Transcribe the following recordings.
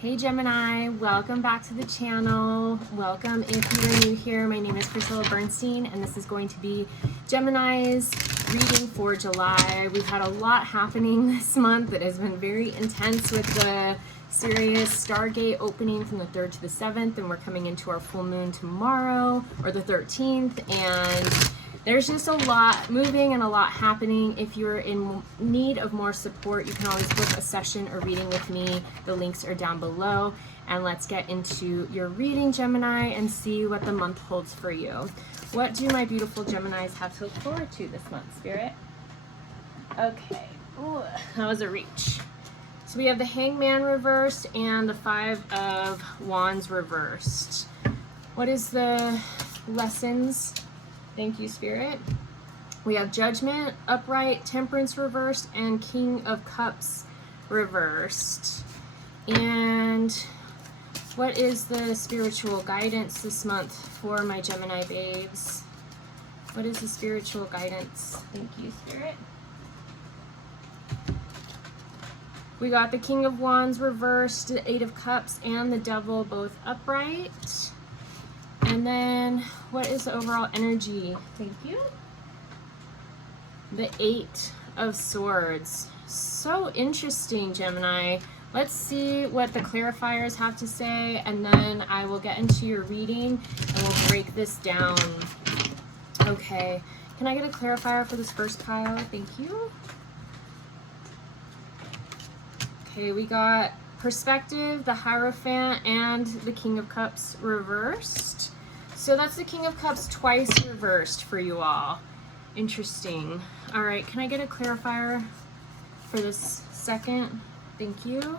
Hey Gemini, welcome back to the channel. Welcome if you are new here. My name is Priscilla Bernstein and this is going to be Gemini's reading for July. We've had a lot happening this month that has been very intense with the Sirius Stargate opening from the 3rd to the 7th, and we're coming into our full moon tomorrow, or the 13th, and there's just a lot moving and a lot happening. If you're in need of more support, you can always book a session or reading with me. The links are down below. And let's get into your reading, Gemini, and see what the month holds for you. What do my beautiful Geminis have to look forward to this month, Spirit? Okay. Ooh, that was a reach. So we have the Hangman reversed and the Five of Wands reversed. What is the lessons? Thank you, Spirit. We have Judgment upright, Temperance reversed, and King of Cups reversed. And what is the spiritual guidance this month for my Gemini babes? What is the spiritual guidance? Thank you, Spirit. We got the King of Wands reversed, the Eight of Cups, and the Devil both upright. And then, what is the overall energy? Thank you. The Eight of Swords. So interesting, Gemini. Let's see what the clarifiers have to say, and then I will get into your reading, and we'll break this down. Okay. Can I get a clarifier for this first pile? Thank you. Okay, we got Perspective, the Hierophant, and the King of Cups reversed. So that's the King of Cups twice reversed for you all. Interesting. All right, can I get a clarifier for this second? Thank you.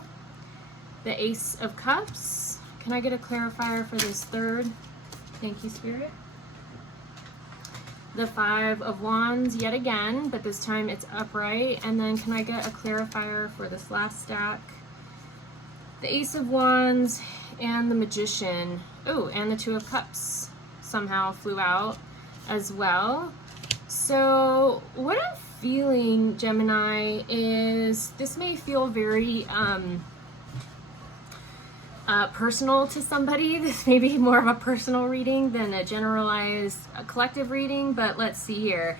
The Ace of Cups. Can I get a clarifier for this third? Thank you, Spirit. The Five of Wands yet again, but this time it's upright. And then can I get a clarifier for this last stack? The Ace of Wands and the Magician. Oh, and the Two of Cups somehow flew out as well. So what I'm feeling, Gemini, is this may feel very personal to somebody. This may be more of a personal reading than a generalized collective reading, but let's see here.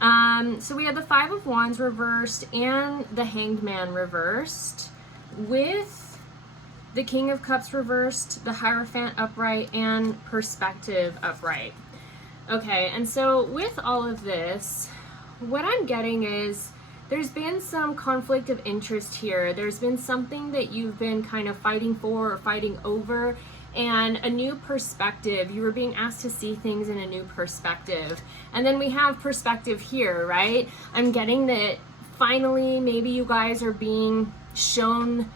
So we have the Five of Wands reversed and the Hanged Man reversed, with the King of Cups reversed, the Hierophant upright, and Perspective upright. Okay, and so with all of this, what I'm getting is there's been some conflict of interest here. There's been something that you've been kind of fighting for or fighting over, and a new perspective. You were being asked to see things in a new perspective. And then we have perspective here, right? I'm getting that finally maybe you guys are being shown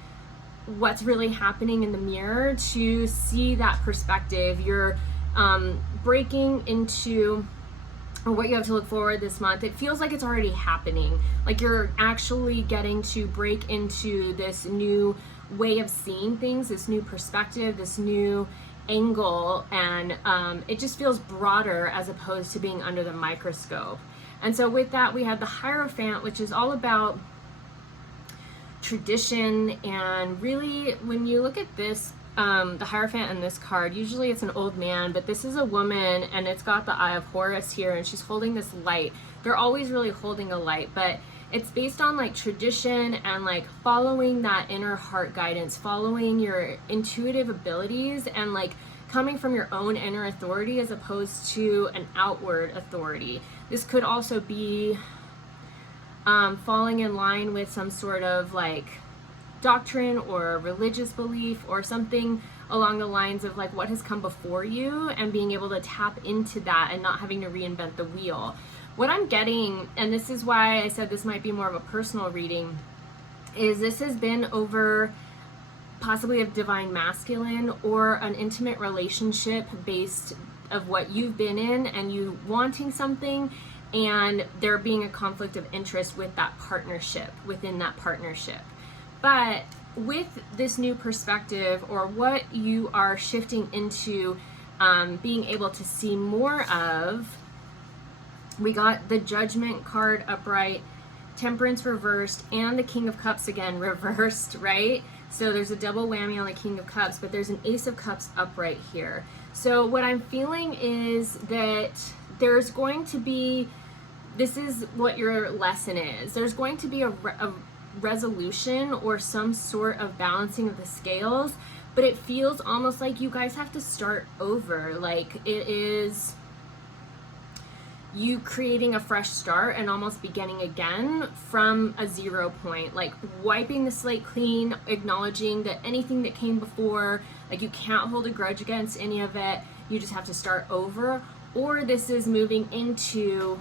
what's really happening in the mirror to see that perspective. You're breaking into, or what you have to look forward this month. It feels like it's already happening. Like you're actually getting to break into this new way of seeing things, this new perspective, this new angle, and it just feels broader as opposed to being under the microscope. And so with that, we have the Hierophant, which is all about tradition. And really, when you look at this, the Hierophant in this card, usually it's an old man, but this is a woman, and it's got the Eye of Horus here, and she's holding this light. They're always really holding a light, but it's based on like tradition and like following that inner heart guidance, following your intuitive abilities, and like coming from your own inner authority as opposed to an outward authority. This could also be falling in line with some sort of like doctrine or religious belief or something along the lines of like what has come before you, and being able to tap into that and not having to reinvent the wheel. What I'm getting, and this is why I said this might be more of a personal reading, is this has been over possibly a divine masculine or an intimate relationship based of what you've been in, and you wanting something, and there being a conflict of interest with that partnership, within that partnership. But with this new perspective, or what you are shifting into being able to see more of, we got the Judgment card upright, Temperance reversed, and the King of Cups again reversed, right? So there's a double whammy on the King of Cups, but there's an Ace of Cups upright here. So what I'm feeling is that there's going to be, this is what your lesson is. There's going to be a resolution or some sort of balancing of the scales, but it feels almost like you guys have to start over. Like it is you creating a fresh start and almost beginning again from a 0 point, like wiping the slate clean, acknowledging that anything that came before, like you can't hold a grudge against any of it, you just have to start over. Or this is moving into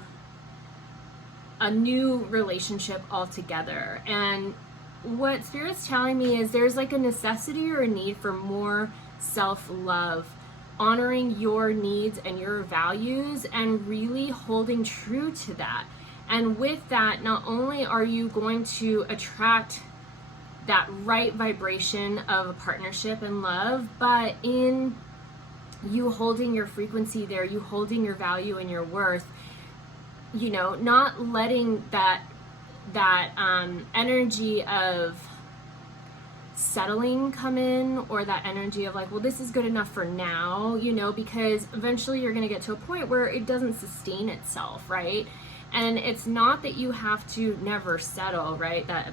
a new relationship altogether. And what Spirit's telling me is there's like a necessity or a need for more self-love, honoring your needs and your values and really holding true to that. And with that, not only are you going to attract that right vibration of a partnership and love, but in you holding your frequency there, you holding your value and your worth, you know, not letting that energy of settling come in, or that energy of like, well, this is good enough for now, you know, because eventually you're going to get to a point where it doesn't sustain itself, right? And it's not that you have to never settle, right? That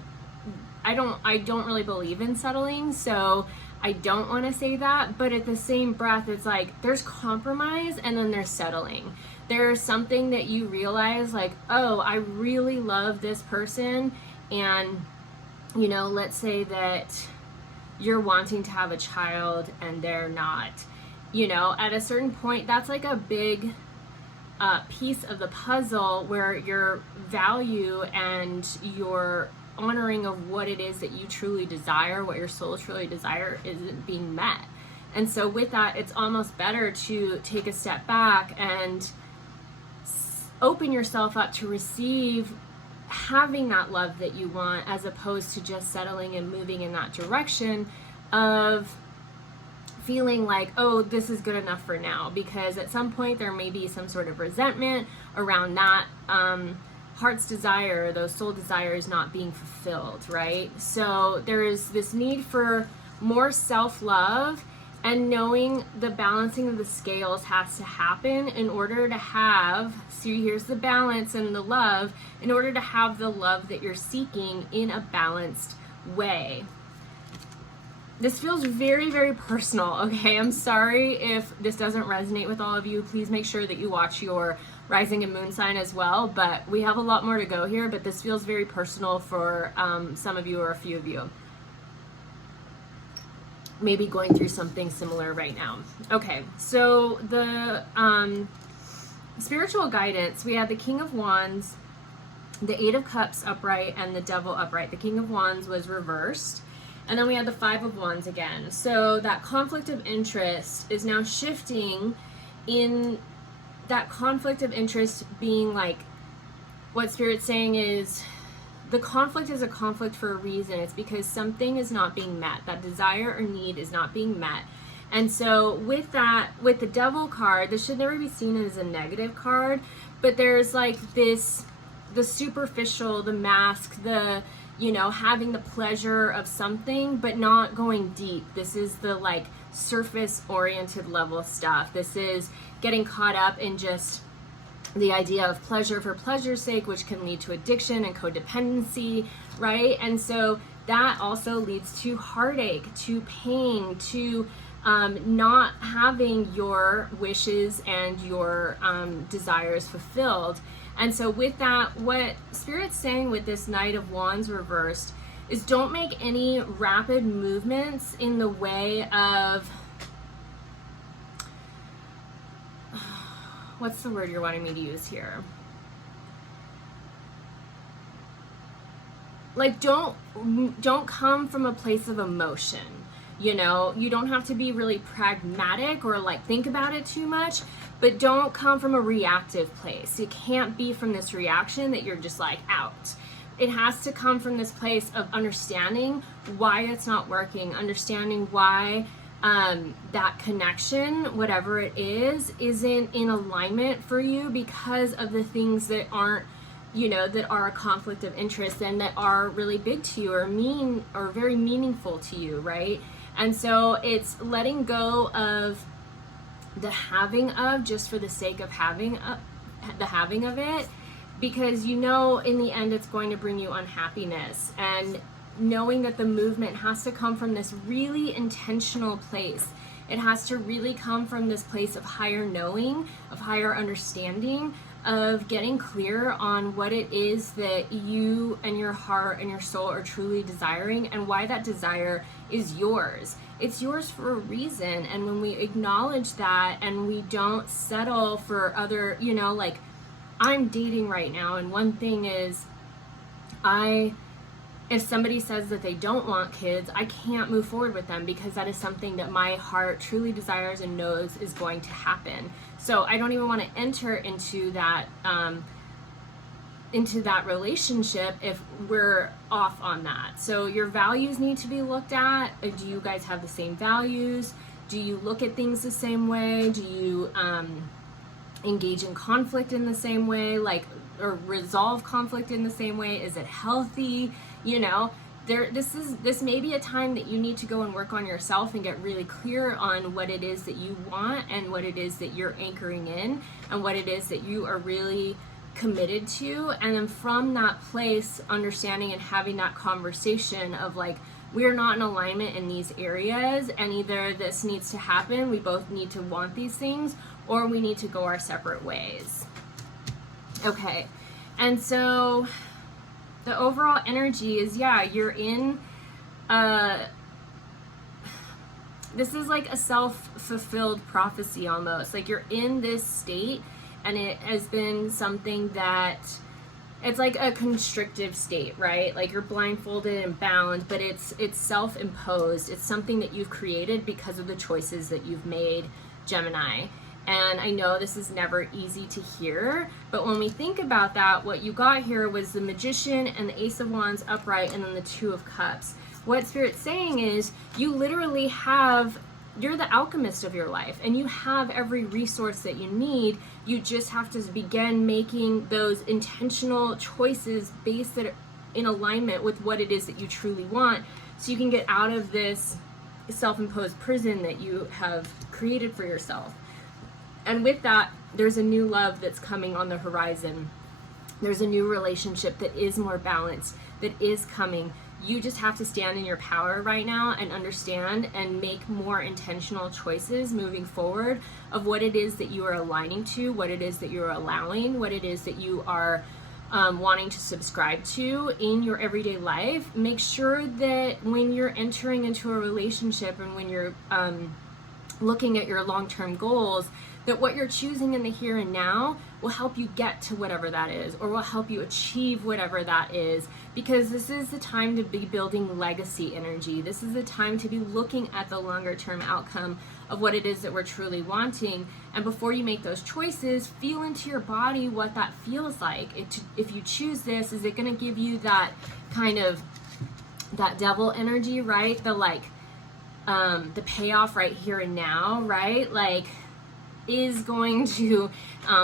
I don't really believe in settling, so I don't want to say that, but at the same breath, it's like there's compromise and then there's settling. There's something that you realize like, oh, I really love this person, and you know, let's say that you're wanting to have a child and they're not, you know, at a certain point, that's like a big piece of the puzzle where your value and your honoring of what it is that you truly desire, what your soul truly desire, isn't being met. And so with that, it's almost better to take a step back and open yourself up to receive having that love that you want, as opposed to just settling and moving in that direction of feeling like, oh, this is good enough for now, because at some point there may be some sort of resentment around that heart's desire, those soul desires not being fulfilled, right? So there is this need for more self-love, and knowing the balancing of the scales has to happen in order to have, see, here's the balance and the love, in order to have the love that you're seeking in a balanced way. This feels very, very personal, okay? I'm sorry if this doesn't resonate with all of you. Please make sure that you watch your rising and moon sign as well, but we have a lot more to go here, but this feels very personal for some of you or a few of you. Maybe going through something similar right now. Okay, so the spiritual guidance, we had the King of Wands, the Eight of Cups upright, and the Devil upright. The King of Wands was reversed, and then we had the Five of Wands again. So that conflict of interest is now shifting, in that conflict of interest being like, what Spirit's saying is, the conflict is a conflict for a reason. It's because something is not being met. That desire or need is not being met. And so with that, with the Devil card, this should never be seen as a negative card, but there's like this, the superficial, the mask, the, you know, having the pleasure of something, but not going deep. This is the like surface oriented level stuff. This is getting caught up in just the idea of pleasure for pleasure's sake, which can lead to addiction and codependency, right? And so that also leads to heartache, to pain, to not having your wishes and your desires fulfilled. And so with that, what Spirit's saying with this Knight of Wands reversed is don't make any rapid movements in the way of, what's the word you're wanting me to use here? Like, don't come from a place of emotion. You know, you don't have to be really pragmatic or like think about it too much, but don't come from a reactive place. It can't be from this reaction that you're just like out. It has to come from this place of understanding why it's not working, understanding why that connection, whatever it is, isn't in alignment for you because of the things that aren't you know, that are a conflict of interest and that are really big to you or very meaningful to you, right? And so it's letting go of the having of just for the sake of having the having of it, because you know in the end it's going to bring you unhappiness, and knowing that the movement has to come from this really intentional place. It has to really come from this place of higher knowing, of higher understanding, of getting clear on what it is that you and your heart and your soul are truly desiring, and why that desire is yours. It's yours for a reason. And when we acknowledge that and we don't settle for other, you know, like I'm dating right now, and one thing is if somebody says that they don't want kids, I can't move forward with them, because that is something that my heart truly desires and knows is going to happen. So I don't even want to enter into that relationship if we're off on that. So your values need to be looked at. Do you guys have the same values? Do you look at things the same way? Do you engage in conflict in the same way, like, or resolve conflict in the same way? Is it healthy? You know, this may be a time that you need to go and work on yourself and get really clear on what it is that you want, and what it is that you're anchoring in, and what it is that you are really committed to. And then from that place, understanding and having that conversation of like, we're not in alignment in these areas, and either this needs to happen, we both need to want these things, or we need to go our separate ways. Okay, and so the overall energy is, yeah, you're in this is like a self-fulfilled prophecy almost. Like you're in this state, and it has been something that it's like a constrictive state, right? Like you're blindfolded and bound, but it's self-imposed. It's something that you've created because of the choices that you've made, Gemini. And I know this is never easy to hear, but when we think about that, what you got here was the Magician and the Ace of Wands upright, and then the Two of Cups. What Spirit's saying is you literally you're the alchemist of your life, and you have every resource that you need. You just have to begin making those intentional choices based in alignment with what it is that you truly want, so you can get out of this self-imposed prison that you have created for yourself. And with that, there's a new love that's coming on the horizon. There's a new relationship that is more balanced, that is coming. You just have to stand in your power right now and understand and make more intentional choices moving forward of what it is that you are aligning to, what it is that you're allowing, what it is that you are wanting to subscribe to in your everyday life. Make sure that when you're entering into a relationship and when you're looking at your long-term goals, that what you're choosing in the here and now will help you get to whatever that is, or will help you achieve whatever that is, because this is the time to be building legacy energy. This is the time to be looking at the longer term outcome of what it is that we're truly wanting. And before you make those choices, feel into your body what that feels like. If you choose this, is it going to give you that kind of that devil energy, right? The payoff right here and now, right? Like, is going to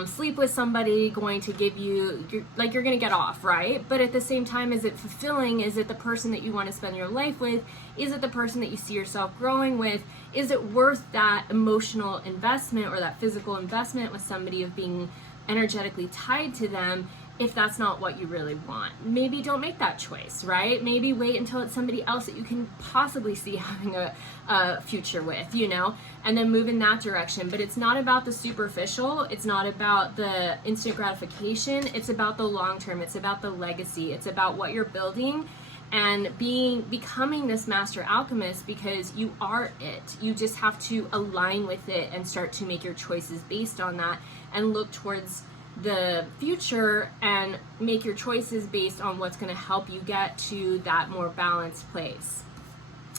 sleep with somebody going to give you, you're going to get off, right? But at the same time, is it fulfilling? Is it the person that you want to spend your life with? Is it the person that you see yourself growing with? Is it worth that emotional investment or that physical investment with somebody of being energetically tied to them? If that's not what you really want, maybe don't make that choice, right? Maybe wait until it's somebody else that you can possibly see having a future with, you know, and then move in that direction. But it's not about the superficial. It's not about the instant gratification. It's about the long term. It's about the legacy. It's about what you're building and becoming this master alchemist, because you are it. You just have to align with it and start to make your choices based on that, and look towards the future and make your choices based on what's going to help you get to that more balanced place.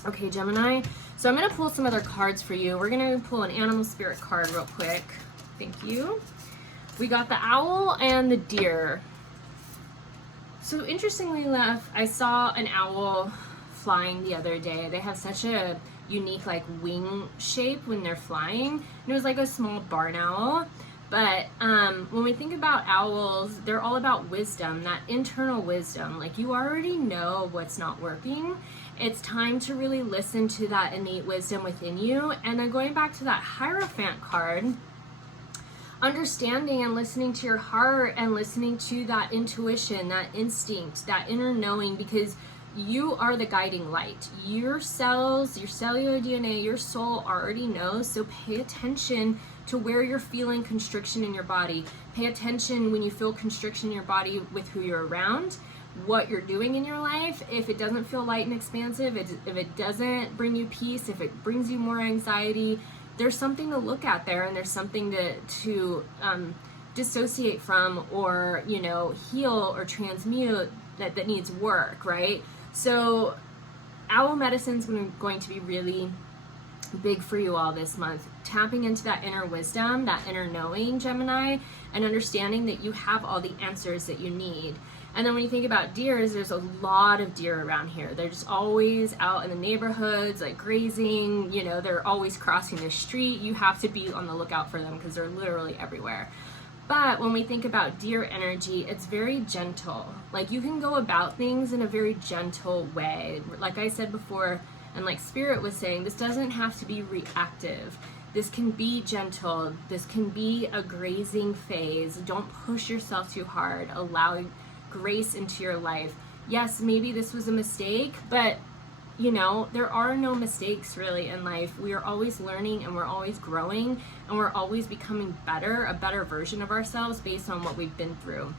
Okay, Gemini, so I'm going to pull some other cards for you. We're going to pull an animal spirit card real quick. Thank you. We got the owl and the deer. So interestingly enough, I saw an owl flying the other day. They have such a unique like wing shape when they're flying, and it was like a small barn owl. But when we think about owls, they're all about wisdom, that internal wisdom. Like, you already know what's not working. It's time to really listen to that innate wisdom within you. And then going back to that Hierophant card, understanding and listening to your heart and listening to that intuition, that instinct, that inner knowing, because you are the guiding light. Your cells, your cellular DNA, your soul already knows. So pay attention to where you're feeling constriction in your body. Pay attention when you feel constriction in your body with who you're around, what you're doing in your life. If it doesn't feel light and expansive, if it doesn't bring you peace, if it brings you more anxiety, there's something to look at there, and there's something to dissociate from, or, you know, heal or transmute that needs work, right? So owl medicine's going to be really big for you all this month. Tapping into that inner wisdom, that inner knowing, Gemini, and understanding that you have all the answers that you need. And then when you think about deers, there's a lot of deer around here. They're just always out in the neighborhoods, like grazing, you know, they're always crossing the street. You have to be on the lookout for them because they're literally everywhere. But when we think about deer energy, it's very gentle. Like, you can go about things in a very gentle way. Like I said before, and like Spirit was saying, this doesn't have to be reactive. This can be gentle. This can be a grazing phase. Don't push yourself too hard. Allow grace into your life. Yes, maybe this was a mistake, but you know, there are no mistakes really in life. We are always learning, and we're always growing, and we're always becoming better, a better version of ourselves based on what we've been through,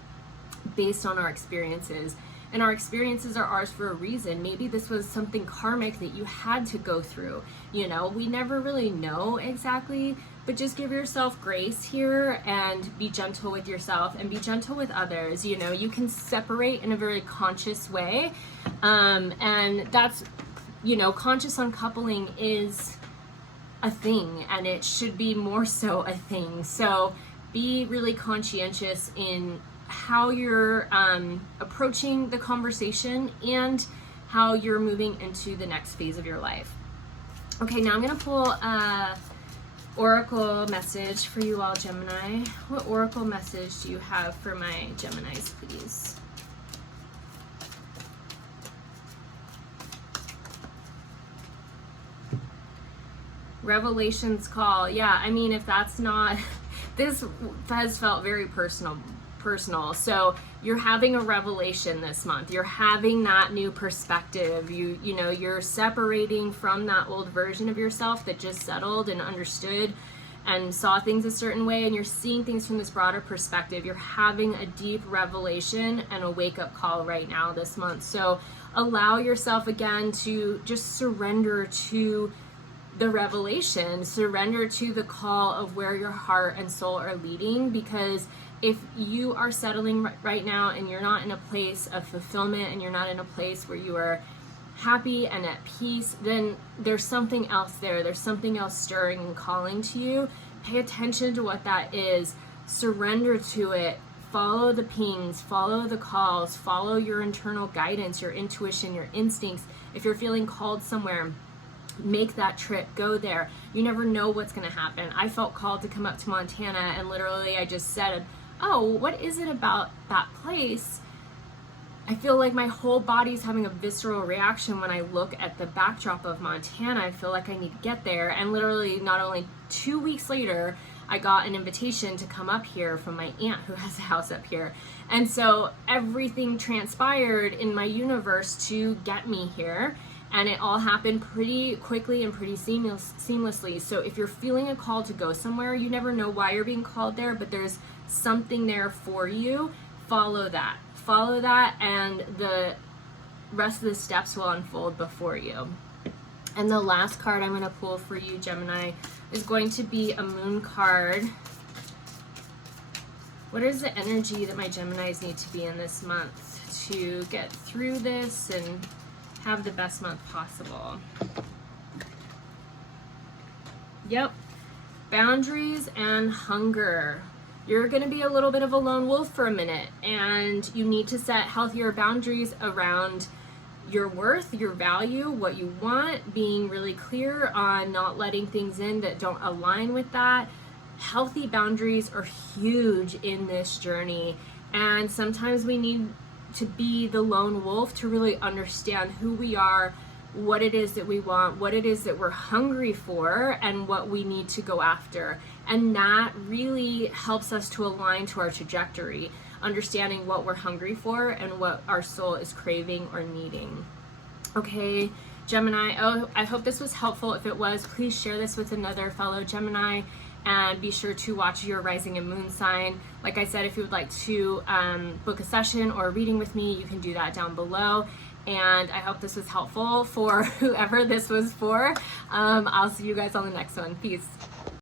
based on our experiences. And our experiences are ours for a reason. Maybe this was something karmic that you had to go through. You know, we never really know exactly, but just give yourself grace here and be gentle with yourself and be gentle with others. You know, you can separate in a very conscious way. And that's, you know, conscious uncoupling is a thing, and it should be more so a thing. So be really conscientious in how you're approaching the conversation and how you're moving into the next phase of your life. Okay, now I'm going to pull oracle message for you all, Gemini. What oracle message do you have for my Geminis, please? Revelations call. Yeah, I mean, if that's not, this has felt very personal. So you're having a revelation this month. You're having that new perspective. You know, you're separating from that old version of yourself that just settled and understood and saw things a certain way, and you're seeing things from this broader perspective. You're having a deep revelation and a wake-up call right now this month. So allow yourself again to just surrender to the revelation, surrender to the call of where your heart and soul are leading, because if you are settling right now and you're not in a place of fulfillment and you're not in a place where you are happy and at peace, then there's something else there. There's something else stirring and calling to you. Pay attention to what that is. Surrender to it. Follow the pings, follow the calls, follow your internal guidance, your intuition, your instincts. If you're feeling called somewhere, make that trip, go there. You never know what's going to happen. I felt called to come up to Montana, and literally I just said, oh, what is it about that place? I feel like my whole body's having a visceral reaction when I look at the backdrop of Montana. I feel like I need to get there. And literally not only 2 weeks later, I got an invitation to come up here from my aunt who has a house up here. And so everything transpired in my universe to get me here. And it all happened pretty quickly and pretty seamlessly. So if you're feeling a call to go somewhere, you never know why you're being called there, but there's something there for you. Follow that. Follow that, and the rest of the steps will unfold before you. And the last card I'm going to pull for you, Gemini, is going to be a moon card. What is the energy that my Geminis need to be in this month to get through this and have the best month possible? Yep. Boundaries and hunger. You're going to be a little bit of a lone wolf for a minute, and you need to set healthier boundaries around your worth, your value, what you want, being really clear on not letting things in that don't align with that, healthy boundaries are huge in this journey, and sometimes we need to be the lone wolf to really understand who we are, what it is that we want, what it is that we're hungry for, and what we need to go after. And that really helps us to align to our trajectory, understanding what we're hungry for and what our soul is craving or needing. Okay, Gemini, I hope this was helpful. If it was, please share this with another fellow Gemini, and be sure to watch your rising and moon sign. Like I said, if you would like to book a session or a reading with me, you can do that down below. And I hope this was helpful for whoever this was for. I'll see you guys on the next one. Peace.